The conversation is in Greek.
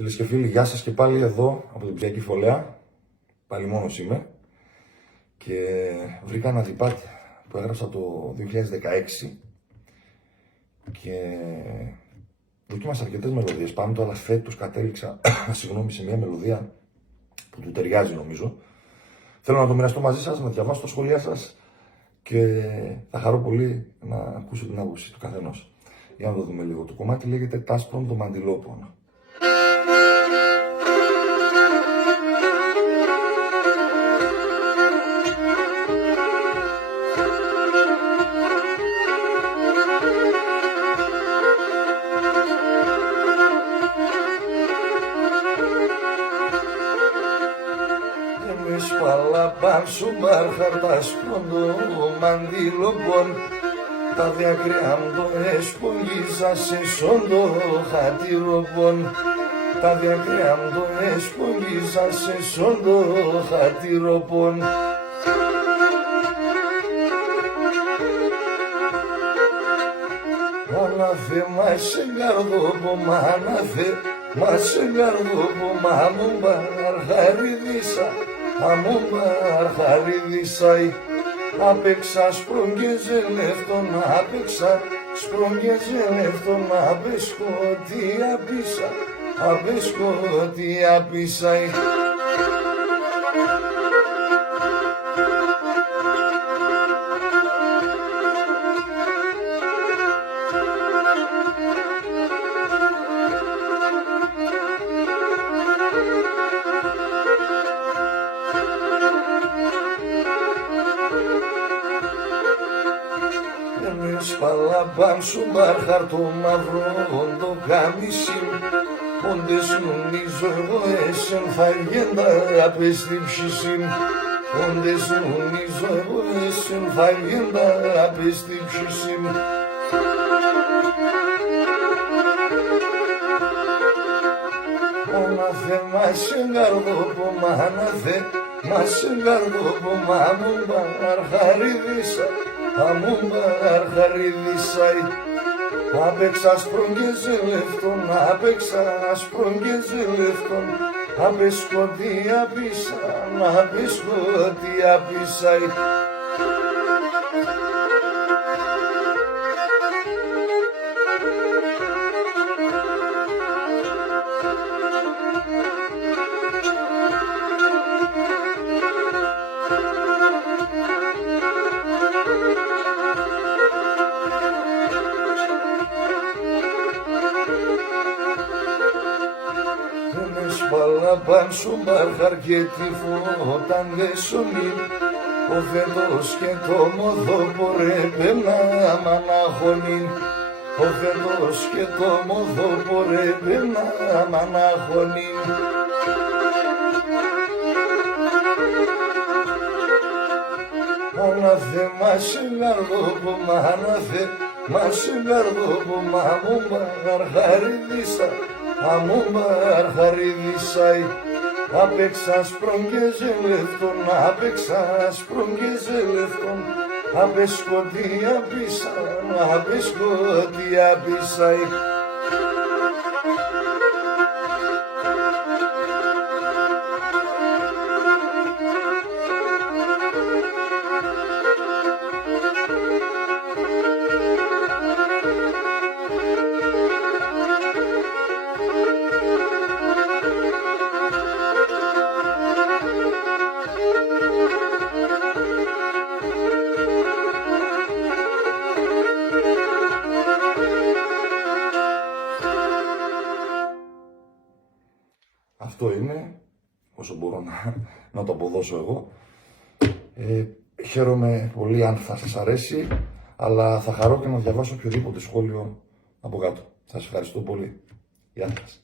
Φίλες και φίλοι, γεια σας και πάλι εδώ από την Ψηφιακή Φωλέα. Πάλι μόνος είμαι. Και βρήκα ένα διπάτη που έγραψα το 2016 και δοκίμασα αρκετές μελωδίες πάνω του, αλλά φέτος κατέληξα σε μια μελωδία που του ταιριάζει νομίζω. Θέλω να το μοιραστώ μαζί σας, να διαβάσω τα σχόλιά σας και θα χαρώ πολύ να ακούσω την άποψη του καθενός. Για να το δούμε λίγο. Το κομμάτι λέγεται «Τάσπρον το μαντιλόπον». Εμείς παλαπάν σου μπαρχαρτάς πόντο μαντιλόπον, τα διακριά μου το έσπογγίζα σε σόντο χατήροπον. Τα διακριά μου το έσπογγίζα σε σόντο χατήροπον. Ανάθε μας σε καρδόπο, μα ανάθε μας σε καρδόπο, μα μου μπαρχαριδίσα, αμού μπαρχαριδίσαι. Απέξα σπρόγγεζε λεφτόν, απέξα σπρόγγεζε λεφτόν, απέσκοτια πίσα, απέσκοτια πίσα. Εμείς παλαπάν σου μπαρχαρτό μαύρο το καμίσι, όντες νομίζω εγώ εσεν θα γέντα απεστύψησι. Όντες νομίζω εγώ εσεν θα γέντα απεστύψησι. Ανάθε μας σε καρδόπο, μα ανάθε μας σε καρδόπο, μα μου μπαρχαριδίσα, αμού μπαρχαριδίσαι. Απέξα σπρόγγεζε λεφτόν, απέξα σπρόγγεζε λεφτόν, απέσκοτια πίσα, απέσκοτια πίσα. Παλαπάν σου μπαρχαρ και τη φώταν δε σωμί, ο φέτος και το μοδόπο ρε πένα μανάχωνιν. Ο φέτος και το μοδόπο ρε πένα μανάχωνιν. Ανάθε μας σε καρδόπο, μα ανάθε μας σε καρδόπο, μα μου μπαρχαριδίσα, αμού μπαρχαριδίσαι. Απέξα σπρόγγεζε λεφτόν, απέξα σπρόγγεζε λεφτόν, απέσκοτια πίσα, απέσκοτια πίσα. Αυτό είναι, όσο μπορώ να το αποδώσω εγώ. Χαίρομαι πολύ αν θα σας αρέσει, αλλά θα χαρώ και να διαβάσω οποιοδήποτε σχόλιο από κάτω. Σας ευχαριστώ πολύ. Γεια σας.